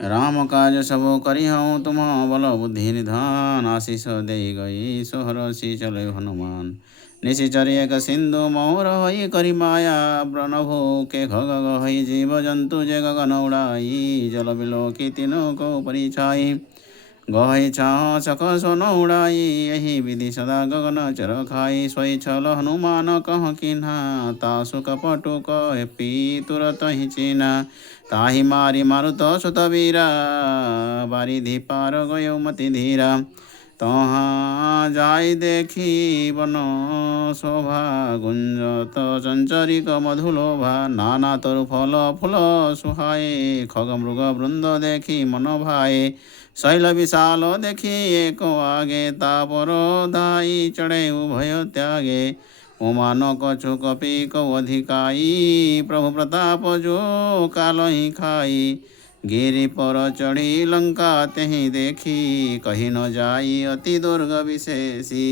राम काज सबो करिहउँ तुम बल बुद्धि निधान। आशीष दे गई सोहरसि चले हनुमान। निशिचर एक सिंधु मोर होई करि माया। प्रणभु के खग गहई जीव जंतु जे गगन उड़ाई। जल बिलो की तीनों को परिछाई। गहई छाह सख सोन उड़ाई। यही विधि सदा गगन चर खाई। सोई छल हनुमान कह किन्हा। तासु कपटु कहे पी तुरत ही चीना। ताहि मारी मारुत सुत वीरा। बारिधि पार गयो मति धीरा। तहाँ जाई देखी बन शोभा। गुंजत चंचरिक मधुलोभा। नाना तरु फल फूल सुहाए। खग मृग वृंद देखी मन भाए। शैल विशाल देखी एक आगे। तापर धाई चढ़े उभय त्यागे। ओमान कछु कपि कौ अधिकाई। प्रभु प्रताप जो काल ही खाई। गिरि पर चढ़ी लंका तेहि देखी। कही न जाई अति दुर्ग विशेषी।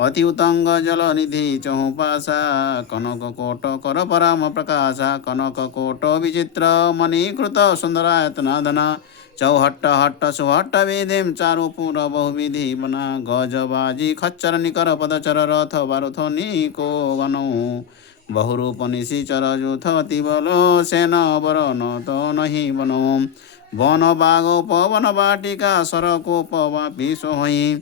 अति उतंग जल निधि चहु पासा। कनक कोट कर पराम प्रकाशा। कनक कोट विचित्र मणिकृत सुंदरायतना धना। चौहट्ट हट्ट सुहट्ट विधिम चारु पुर बहुविधि बना। गज बाजी खच्चर निकर पदचर रथ बारुथ निको गनौ। बहुरूप निशिचर जूथ अति बल। सेन बरन तो नहीं बनो। वन बाग पवन वाटिका सरकोप वापी सोहई।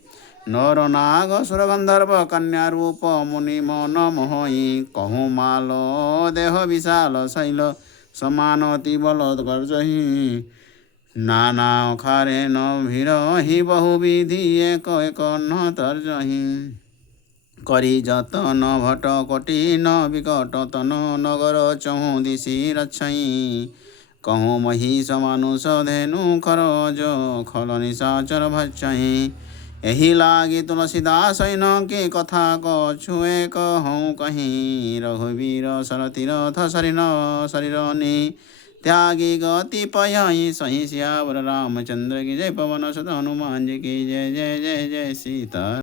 नर नाग सुर गंधर्व कन्या रूप मुनि मन मोहई। कहूँ माल देह विशाल शैल समान अति बल गर्जही। नाना खारे न भिरहि बहुविधि एक एक न तर्जही। करी जतन भट कोटि न विकट तन नगर चहु दिशि रक्षई। कहूँ महिष मानुष धेनु खरज खल निशाचर भक्षई। एहि लागी तुलसीदास के कथा कछुए कहूँ कहीं। रघुवीर सर तीरथ सरिन शरीरनि त्यागी गति पयहि। सही सियावर रामचंद्र की जय। पवन सुत हनुमान जी की जय। जय जय जय सीता।